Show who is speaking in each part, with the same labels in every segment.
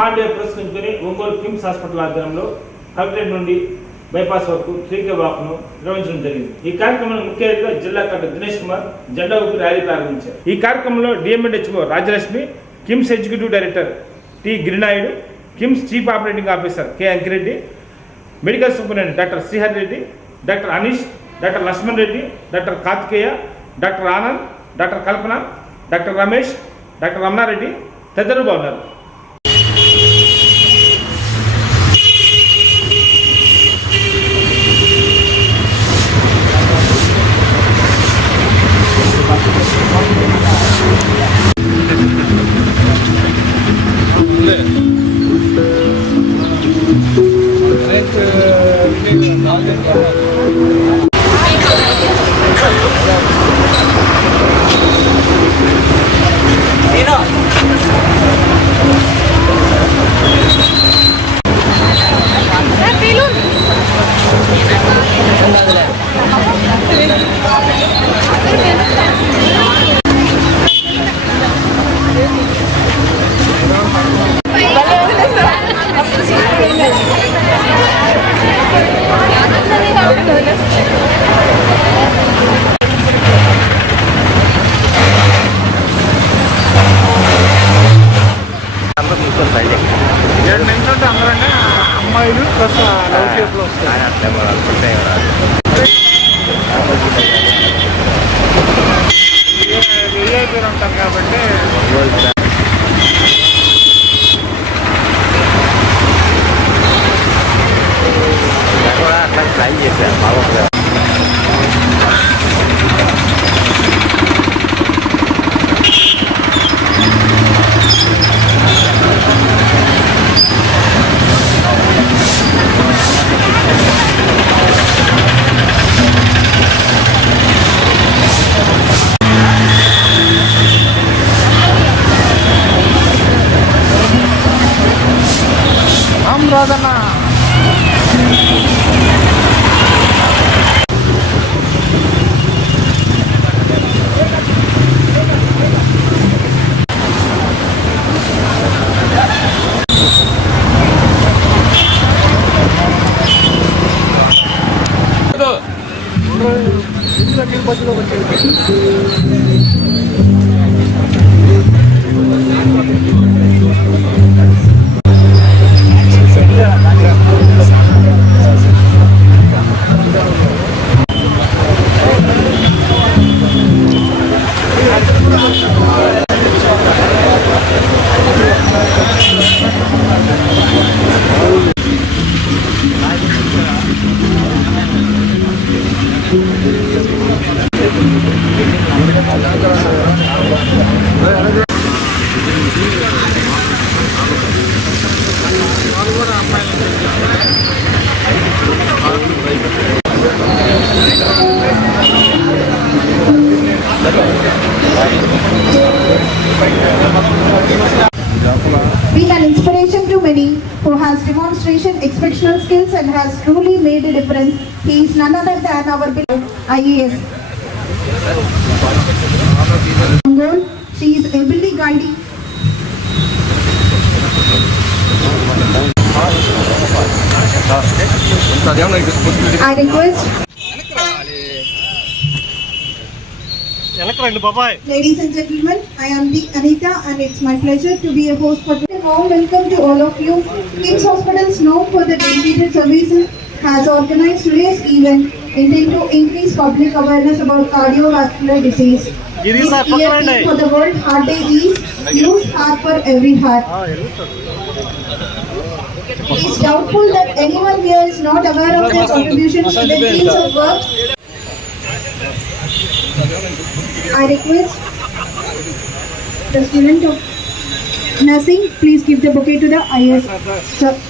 Speaker 1: Heart day పురస్కరించుకొని Ongole KIMS hospital ఆధ్వర్యంలో collectorate నుండి బైపాస్ వరకు త్రీకే వాక్ను నిర్వహించడం జరిగింది. ఈ కార్యక్రమంలో ముఖ్య అతిథిగా జిల్లా కలెక్టర్ దినేష్ కుమార్ జెండా ఊపి ర్యాలీ ప్రారంభించారు. ఈ కార్యక్రమంలో DMHO Rajalakshmi KIMS executive director T Girinaidu KIMS chief operating officer K Ankireddy medical superintendent doctor Srihari Reddy doctor Anish doctor Lakshman Reddy doctor Karthikeya doctor Anand doctor Kalpana doctor Ramesh doctor Ramanareddy తదితరులు బాగున్నారు
Speaker 2: double ಹಾಕ್ಬಿಟ್ಟೆ ಇವರು ತಗೊಂಡ್ಬಿಟ್ಟು ಹೋಗ್ತಾರೆ Kalau akan saya ya, malam ya. দাদা না none other than our beloved IAS. Mongol, she is ably guiding. I request. Ladies and gentlemen, I am the Anita and it's my pleasure to be a host for today. Warm welcome to all of you. King's Hospital is known for the dedicated services has organized today's event intended to increase public awareness about cardiovascular disease. This year for the World Heart Day is Use Heart for Every Heart. It is doubtful that anyone here is not aware of their contributions to the fields of work. I request the student of nursing, please give the bouquet to the IS. Sir.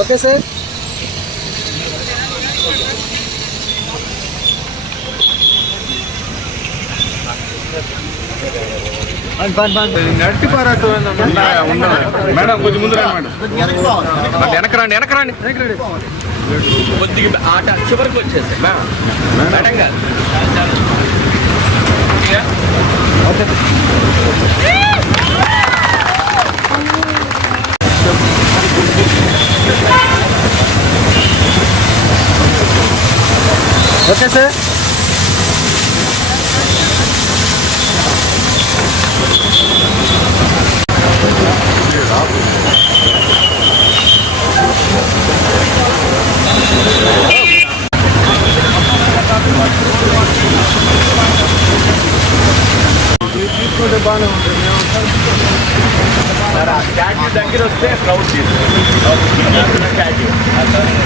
Speaker 3: Okay sir.
Speaker 4: నట్టి పారేస్తాం
Speaker 5: madam కొంచెం ముందు రండి madam. వెనక రండి వెనక రండి.
Speaker 3: కొద్దిగా ఆట చివరికి వచ్చేసి మేడం. గారు. ఓకే సార్ స్టాచ్యూ దగ్గర వస్తే క్రౌడ్ స్టాచ్యూ అందరికీ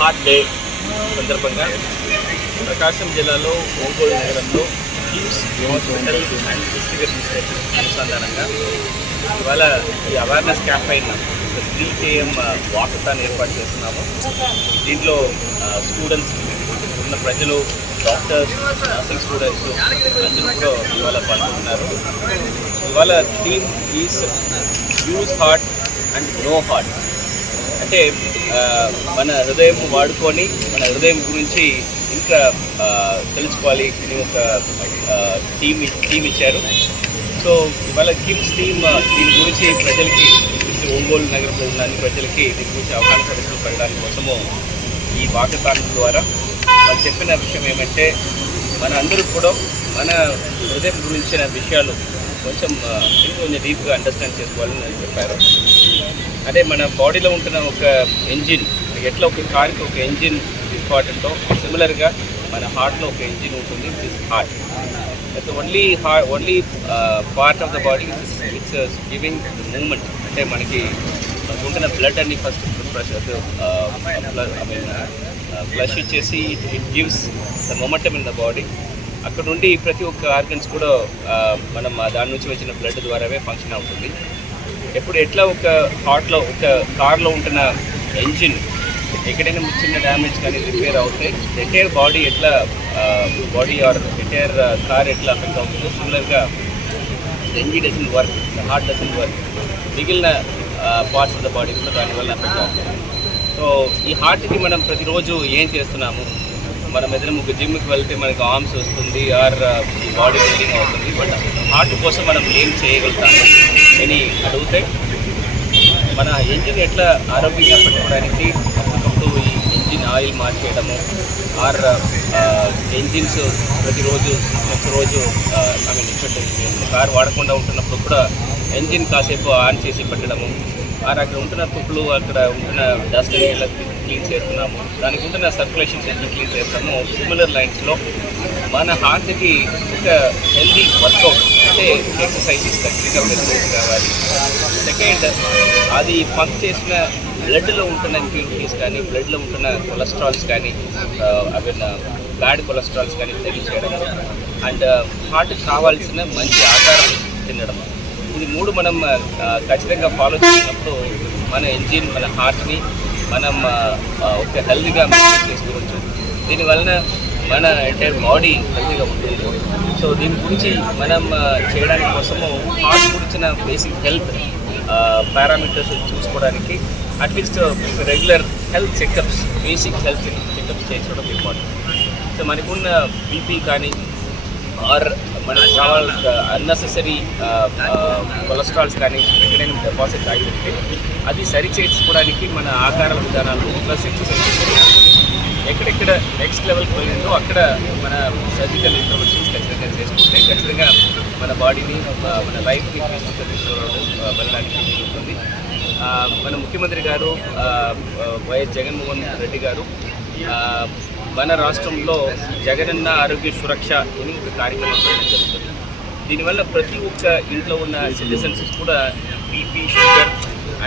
Speaker 3: హార్ట్ డే సందర్భంగా ప్రకాశం జిల్లాలో ఒంగోలు నగరంలో KIMS hospital and physical research అనుసంధానంగా ఇవాళ ఈ awareness campaign three KM walkathon ఏర్పాటు చేస్తున్నాము. దీంట్లో స్టూడెంట్స్ ఉన్న ప్రజలు డాక్టర్స్ నర్సింగ్ స్టూడెంట్స్ అందరూ కూడా ఇవాళ పాల్గొంటున్నారు. ఇవాళ theme is use heart and know heart అంటే మన హృదయం వాడుకొని మన హృదయం గురించి ఇంకా తెలుసుకోవాలి అని ఒక టీమ్ టీమ్ ఇచ్చారు. సో ఇవాళ కిమ్స్ టీమ్ దీని గురించి ప్రజలకి ఒంగోలు నగరంలో ఉన్న ప్రజలకి దీని గురించి అవగాహన సదస్సులు పెట్టడానికి కోసము ఈ వాకథాన్ ద్వారా. వాళ్ళు చెప్పిన విషయం ఏమంటే మన అందరూ కూడా మన హృదయం గురించిన విషయాలు కొంచెం కొంచెం డీప్గా అండర్స్టాండ్ చేసుకోవాలని చెప్పారు అదే మన బాడీలో ఉంటున్న ఒక ఎంజిన్ ఎట్లా ఒక కార్కి ఒక ఎంజిన్ ఇంపార్టెంటో సిమిలర్గా మన హార్ట్లో ఒక ఎంజిన్ ఉంటుంది this heart it's only heart only part of the body it's giving moment అంటే మనకి ఉంటున్న బ్లడ్ అన్ని ఫస్ట్ ఐ మీన్ ఫ్లష్ ఇచ్చేసి it gives the momentum in the body అక్కడ నుండి ప్రతి ఒక్క ఆర్గన్స్ కూడా uh, మనం దాని నుంచి వచ్చిన బ్లడ్ ద్వారానే ఫంక్షన్ అవుతుంది. ఎప్పుడు ఎట్లా ఒక హార్ట్లో ఒక కార్లో ఉంటున్న ఎంజిన్ ఎక్కడైనా చిన్న డ్యామేజ్ కానీ రిపేర్ అవుతే ఎంటైర్ బాడీ ఎట్లా బాడీ ఆర్ ఎంటైర్ కార్ ఎట్లా అఫెక్ట్ అవుతుందో సిమిలర్గా engine doesn't work heart doesn't work మిగిలిన పార్ట్స్ ఆఫ్ ద బాడీ కూడా దానివల్ల అఫెక్ట్ అవుతుంది. సో ఈ హార్ట్కి మనం ప్రతిరోజు ఏం చేస్తున్నాము? మనం ఏదైనా ఒక జిమ్కి వెళ్తే మనకి ఆర్మ్స్ వస్తుంది ఆర్ బాడీ బిల్డింగ్ అవుతుంది. బట్ హార్ట్ కోసం మనం ఏం చేయగలుగుతాము? అని అడిగితే మన ఇంజిన్ ఎట్లా ఆరోగ్యంగా పెట్టుకోవడానికి అప్పటికప్పుడు ఈ ఇంజిన్ ఆయిల్ మార్చేయడము ఆర్ ఇంజిన్స్ uh, uh, ప్రతిరోజు ప్రతిరోజు ఐ మీన్ ఇక్కడ కార్ వాడకుండా ఉంటున్నప్పుడు కూడా ఇంజిన్ కాసేపు ఆన్ చేసి పెట్టడము. ఆర్ అక్కడ ఉంటున్న తుప్పులు అక్కడ ఉంటున్న డస్ట్ ఎలా క్లీన్ చేస్తున్నాము. దానికి ఉంటున్న సర్క్యులేషన్స్ సెంటర్ క్లీన్ చేస్తాము. సిమిలర్ లైన్స్లో మన హార్ట్కి ఒక హెల్దీ వర్కౌట్ అంటే ఎక్సర్సైజెస్ తగ్గిగా మెరుగుదల కావాలి. సెకండ్ అది పంప్ చేసిన బ్లడ్లో ఉంటున్న ఇంప్యూరిటీస్ కానీ బ్లడ్లో ఉంటున్న కొలెస్ట్రాల్స్ కానీ అవి బ్యాడ్ కొలెస్ట్రాల్స్ కానీ తెలియచేయడం అండ్ హార్ట్కి కావాల్సిన మంచి ఆకారం తినడం ఇది మూడు మనం ఖచ్చితంగా ఫాలో చేసినప్పుడు మన ఇంజిన్ మన హార్ట్ని మనం ఒక హెల్దీగా మెయింటైన్ చేసుకోవచ్చు. దీనివలన మన ఎంటైర్ బాడీ హెల్తీగా ఉంటుంది. సో దీని గురించి మనం చేయడానికి కోసము హార్ట్ గురించిన బేసిక్ హెల్త్ పారామీటర్స్ చూసుకోవడానికి at least regular health checkups basic health checkups చేసుకోవడం ఇంపార్టెంట్. సో మనకున్న బీపీ కానీ ఆర్ మనకు అన్నెసెసరీ కొలెస్ట్రాల్స్ కానీ ఎక్కడైనా డిపాజిట్ అయ్యి అది సరి చేసుకోవడానికి మన ఆకార విధానాలు ప్లస్ ఎక్సర్సైజ్ ఎక్కడెక్కడ నెక్స్ట్ లెవెల్కి వెళ్ళిందో అక్కడ మన సర్జికల్ ఇంటర్వెన్షన్స్ ఖచ్చితంగా చేసుకుంటే ఖచ్చితంగా మన బాడీని మన లైఫ్ని వెళ్ళడానికి జరుగుతుంది. మన ముఖ్యమంత్రి గారు వైఎస్ జగన్మోహన్ రెడ్డి గారు మన రాష్ట్రంలో జగనన్న ఆరోగ్య సురక్ష అని ఒక కార్యక్రమం చేయడం జరుగుతుంది. దీనివల్ల ప్రతి ఒక్క ఇంట్లో ఉన్న సిటిజన్స్ కూడా బీపీ షుగర్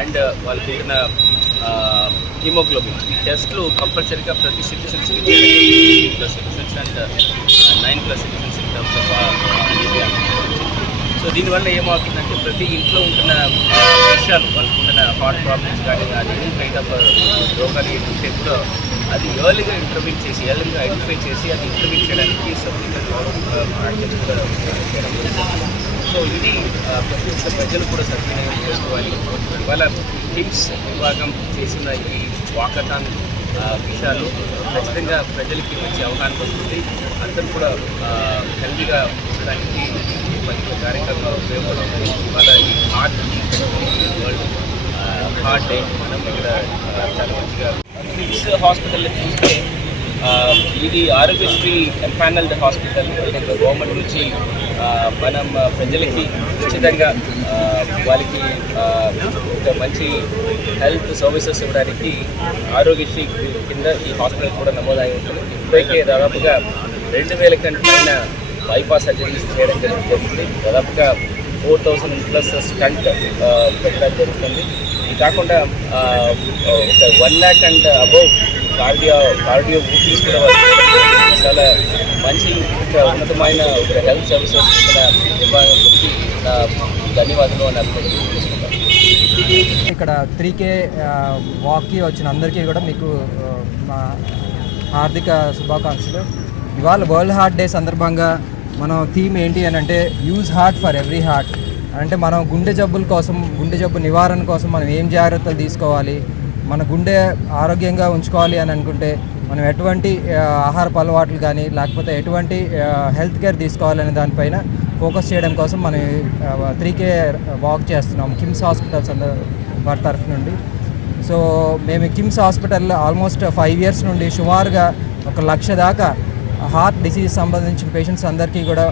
Speaker 3: అండ్ వాళ్ళకి ఉన్న హిమోగ్లోబిన్ ఈ టెస్ట్లు కంపల్సరీగా ప్రతి సిటిజన్స్కి plus citizens and nine plus citizens in terms of India so దీనివల్ల ఏమవుతుందంటే ప్రతి ఇంట్లో ఉంటున్న విషయాలు వాళ్ళకు ఉంటున్న హార్ట్ ప్రాబ్లమ్స్ కానీ అది కైండ్ ఆఫ్ uh, రోగాలు ఏమి ఉంటే కూడా అది ఎర్లీగా ఇంటర్వ్యూన్ చేసి ఎర్లీగా ఐడెంటిఫై చేసి అది ఇంటర్వ్యూ చేయడానికి సబ్జెక్ట్ కూడా చేయడం సో ఇది ప్రతి ఒక్క ప్రజలు కూడా సద్వినియోగం చేసుకోవాలి. ఇవాళ హిమ్స్ విభాగం చేసిన ఈ వాకథాన్ విషయాలు. ఖచ్చితంగా ప్రజలకి మంచి అవగాహన వస్తుంది. అందరూ కూడా హెల్దీగా హెల్తీగా ఉండడానికి మంచి కార్యక్రమాలు ఉపయోగపడుతుంది ఇవాళ ఈ హార్ట్ వరల్డ్ హార్ట్ డే మనం ఇక్కడ చాలా మంచిగా. హిమ్స్ హాస్పిటల్లో చూస్తే ఇది ఆరోగ్యశ్రీ ఎంపానల్డ్ హాస్పిటల్ అంటే గవర్నమెంట్ నుంచి మనం ప్రజలకి ఖచ్చితంగా వాళ్ళకి ఒక మంచి హెల్త్ సర్వీసెస్ ఇవ్వడానికి ఆరోగ్యశ్రీ కింద ఈ హాస్పిటల్ కూడా నమోదై ఉంటుంది. ఇప్పటికే దాదాపుగా రెండు వేల కంటే పైన బైపాస్ సర్జరీస్ చేయడం జరుగుతుంది. దాదాపుగా ఫోర్ థౌసండ్ ప్లస్ స్టంట్ పెట్టడం జరుగుతుంది. ఇది కాకుండా ఒక one lakh and above cardio cardio book కూడా చాలా మంచి ఉన్నతమైన ఒక హెల్త్ సర్వీసెస్ నా ధన్యవాదాలు అని అభిప్రాయం
Speaker 6: ఇక్కడ త్రీ కే వాక్కి వచ్చిన అందరికీ కూడా మీకు మా హార్దిక శుభాకాంక్షలు. ఇవాళ వరల్డ్ హార్ట్ డే సందర్భంగా మనం థీమ్ ఏంటి అని అంటే use heart for every heart. అంటే మనం గుండె జబ్బుల కోసం గుండె జబ్బు నివారణ కోసం మనం ఏం జాగ్రత్తలు తీసుకోవాలి? మన గుండె ఆరోగ్యంగా ఉంచుకోవాలి అని అనుకుంటే మనం ఎటువంటి ఆహారపు అలవాట్లు కానీ లేకపోతే ఎటువంటి హెల్త్ కేర్ తీసుకోవాలనే దానిపైన ఫోకస్ చేయడం కోసం మనం త్రీ కే వాక్ చేస్తున్నాం. కిమ్స్ హాస్పిటల్స్ అందరూ వారి తరఫు నుండి. సో మేము KIMS hospital almost five years నుండి సుమారుగా ఒక లక్ష దాకా హార్ట్ డిసీజ్ సంబంధించిన పేషెంట్స్ అందరికీ కూడా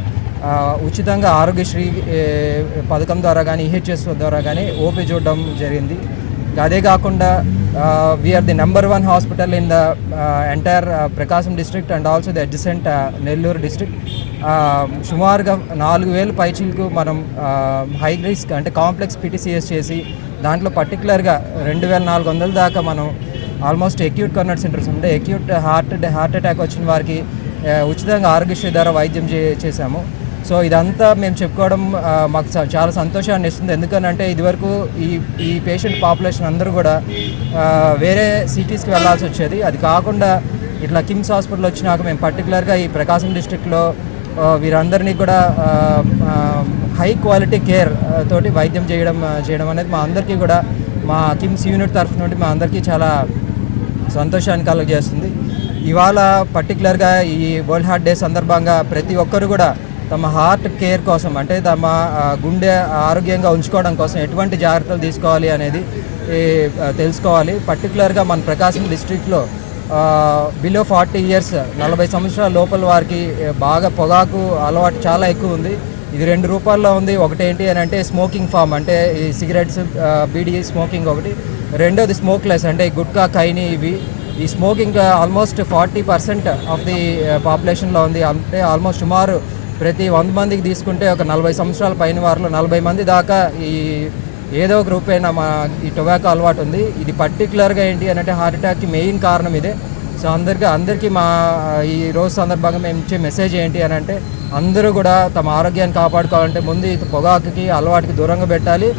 Speaker 6: ఉచితంగా ఆరోగ్యశ్రీ పథకం ద్వారా కానీ ఈహెచ్ఎస్ ద్వారా కానీ ఓపీ చూడడం జరిగింది. అదే కాకుండా we are the number one hospital in the entire Prakasam district and also the adjacent Nellore district సుమారుగా నాలుగు వేలు పైచీలకు మనం హై రిస్క్ అంటే కాంప్లెక్స్ పిటిసిఎస్ చేసి దాంట్లో పర్టికులర్గా రెండు వేల నాలుగు వందల దాకా మనం ఆల్మోస్ట్ ఎక్యూట్ కార్నర్ సెంటర్స్ ఉంటే ఎక్యూట్ హార్ట్ హార్ట్ అటాక్ వచ్చిన వారికి ఉచితంగా ఆరోగ్యశ్రీ ద్వారా వైద్యం చే చేశాము. సో ఇదంతా మేము చెప్పుకోవడం మాకు చాలా సంతోషాన్ని ఇస్తుంది. ఎందుకనంటే ఇదివరకు ఈ ఈ పేషెంట్ పాపులేషన్ అందరూ కూడా వేరే సిటీస్కి వెళ్ళాల్సి వచ్చేది. అది కాకుండా ఇట్లా కిమ్స్ హాస్పిటల్ వచ్చినాక మేము పర్టికులర్గా ఈ ప్రకాశం డిస్ట్రిక్ట్లో వీరందరినీ కూడా హై క్వాలిటీ కేర్ తోటి వైద్యం చేయడం చేయడం అనేది మా అందరికీ కూడా మా కిమ్స్ యూనిట్ తరఫు నుండి మా అందరికీ చాలా సంతోషాన్ని కలుగజేస్తుంది. ఇవాళ పర్టికులర్గా ఈ వరల్డ్ హార్ట్ డే సందర్భంగా ప్రతి ఒక్కరు కూడా తమ హార్ట్ కేర్ కోసం అంటే తమ గుండె ఆరోగ్యంగా ఉంచుకోవడం కోసం ఎటువంటి జాగ్రత్తలు తీసుకోవాలి అనేది తెలుసుకోవాలి. పర్టికులర్గా మన ప్రకాశం డిస్ట్రిక్ట్లో బిలో ఫార్టీ ఇయర్స్ నలభై సంవత్సరాల లోపల వారికి బాగా పొగాకు అలవాటు చాలా ఎక్కువ ఉంది. ఇది రెండు రూపాల్లో ఉంది. ఒకటి ఏంటి అని అంటే స్మోకింగ్ ఫామ్ అంటే ఈ సిగరెట్స్ బీడీ స్మోకింగ్ ఒకటి. రెండోది స్మోక్లెస్ అంటే గుట్కా కైని ఇవి. ఈ smoking almost forty percent of the పాపులేషన్లో ఉంది. అంటే ఆల్మోస్ట్ సుమారు ప్రతి వంద మందికి తీసుకుంటే ఒక నలభై సంవత్సరాల పైన వారిలో నలభై మంది దాకా ఈ ఏదో ఒక రూపైన మా ఈ టొబాకో అలవాటు ఉంది. ఇది పర్టికులర్గా ఏంటి అని అంటే హార్ట్ అటాక్కి మెయిన్ కారణం ఇదే. సో అందరికీ అందరికీ మా ఈ రోజు సందర్భంగా మేము ఇచ్చే మెసేజ్ ఏంటి అని అంటే అందరూ కూడా తమ ఆరోగ్యాన్ని కాపాడుకోవాలంటే ముందు ఈ పొగాకుకి అలవాటుకి దూరంగా పెట్టాలి.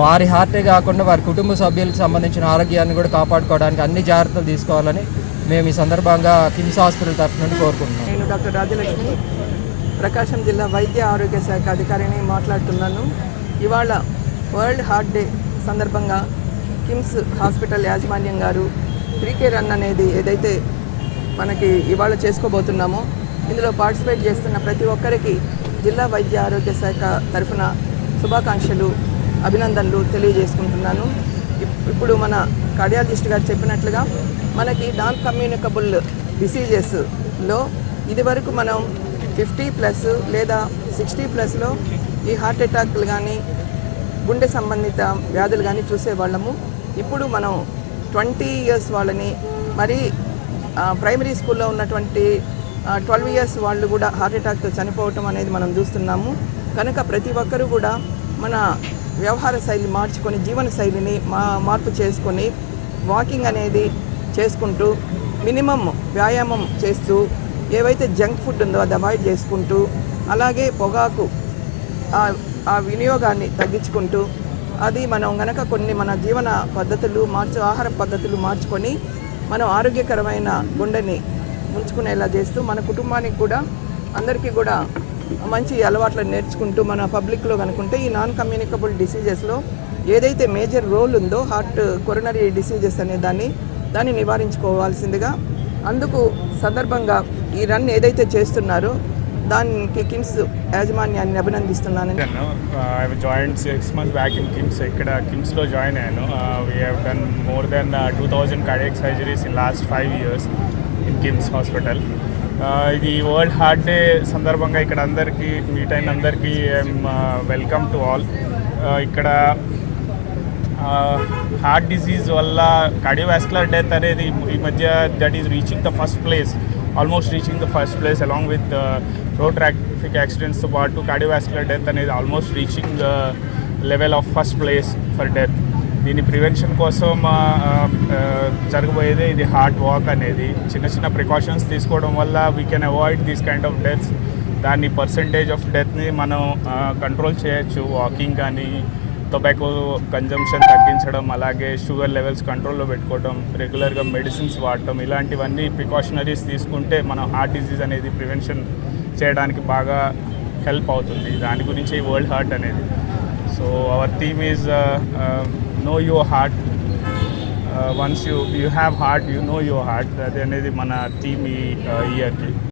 Speaker 6: వారి హార్టే కాకుండా వారి కుటుంబ సభ్యులకు సంబంధించిన ఆరోగ్యాన్ని కూడా కాపాడుకోవడానికి అన్ని జాగ్రత్తలు తీసుకోవాలని మేము ఈ సందర్భంగా కిమ్స్ హాస్పిటల్ తరఫు నుండి కోరుకుంటున్నాం.
Speaker 7: నేను డాక్టర్ రాజలక్ష్మి. ప్రకాశం జిల్లా వైద్య ఆరోగ్య శాఖ అధికారిని మాట్లాడుతున్నాను. ఇవాళ వరల్డ్ హార్ట్ డే సందర్భంగా కిమ్స్ హాస్పిటల్ యాజమాన్యం గారు త్రీకే రన్ అనేది ఏదైతే మనకి ఇవాళ చేసుకోబోతున్నామో ఇందులో పార్టిసిపేట్ చేస్తున్న ప్రతి ఒక్కరికి జిల్లా వైద్య ఆరోగ్య శాఖ తరఫున శుభాకాంక్షలు అభినందనలు తెలియజేసుకుంటున్నాను. ఇప్- ఇప్పుడు మన కార్డియాలజిస్ట్ గారు చెప్పినట్లుగా మనకి నాన్ కమ్యూనికబుల్ డిసీజెస్లో ఇదివరకు మనం ఫిఫ్టీ ప్లస్ లేదా సిక్స్టీ ప్లస్లో ఈ హార్ట్ అటాక్లు కానీ గుండె సంబంధిత వ్యాధులు కానీ చూసేవాళ్ళము ఇప్పుడు మనం ట్వంటీ ఇయర్స్ వాళ్ళని మరి ప్రైమరీ స్కూల్లో ఉన్నటువంటి ట్వెల్వ్ ఇయర్స్ వాళ్ళు కూడా హార్ట్ అటాక్తో చనిపోవటం అనేది మనం చూస్తున్నాము. కనుక ప్రతి ఒక్కరూ కూడా మన వ్యవహార శైలి మార్చుకొని జీవన శైలిని మా మార్పు చేసుకొని వాకింగ్ అనేది చేసుకుంటూ మినిమం వ్యాయామం చేస్తూ ఏవైతే జంక్ ఫుడ్ ఉందో అది అవాయిడ్ చేసుకుంటూ అలాగే పొగాకు ఆ- వినియోగాన్ని తగ్గించుకుంటూ అది మనం గనక కొన్ని మన జీవన పద్ధతులు మార్చు ఆహార పద్ధతులు మార్చుకొని మనం ఆరోగ్యకరమైన గుండెని ఉంచుకునేలా చేస్తూ మన కుటుంబానికి కూడా అందరికీ కూడా మంచి అలవాట్లు నేర్చుకుంటూ మన పబ్లిక్లో కనుకుంటే ఈ నాన్ కమ్యూనికబుల్ డిసీజెస్లో ఏదైతే మేజర్ రోల్ ఉందో హార్ట్ కొరనరీ డిసీజెస్ అనే దాన్ని దాన్ని నివారించుకోవాల్సిందిగా అందుకు సందర్భంగా ఈ రన్ ఏదైతే చేస్తున్నారో దానికి కిమ్స్ యాజమాన్యాన్ని అభినందిస్తున్నాను
Speaker 8: I join six months back in KIMS ఇక్కడ కిమ్స్లో జాయిన్ అయ్యాను. We have done more than two thousand cardiac surgeries in last five years in KIMS hospital ఇది వరల్డ్ హార్ట్ డే సందర్భంగా ఇక్కడ అందరికీ మీట్ అయిన అందరికీ వెల్కమ్ టు ఆల్ ఇక్కడ హార్ట్ డిసీజ్ వల్ల కార్డియోవాస్కులర్ డెత్ అనేది ఈ మధ్య that is reaching the first place almost reaching the first place along with road traffic యాక్సిడెంట్స్తో పాటు కార్డియోవాస్కులర్ డెత్ అనేది almost reaching level of first place for death దీని prevention కోసం ఆ, జరగబోయేదే ఇది హార్ట్ వాక్ అనేది. చిన్న చిన్న ప్రికాషన్స్ తీసుకోవడం వల్ల we can avoid these kind of deaths దాన్ని పర్సంటేజ్ ఆఫ్ డెత్ని మనం కంట్రోల్ చేయొచ్చు. వాకింగ్ కానీ టొబాకో కన్జంప్షన్ తగ్గించడం అలాగే షుగర్ లెవెల్స్ కంట్రోల్లో పెట్టుకోవడం రెగ్యులర్గా మెడిసిన్స్ వాడటం ఇలాంటివన్నీ ప్రికాషనరీస్ తీసుకుంటే మనం హార్ట్ డిసీజ్ అనేది ప్రివెన్షన్ చేయడానికి బాగా హెల్ప్ అవుతుంది. దాని గురించి వరల్డ్ హార్ట్ అనేది. So our theme is know your heart once you you have heart you know your heart అది అనేది మన థీమ్ ఈ uh, ఇయర్కి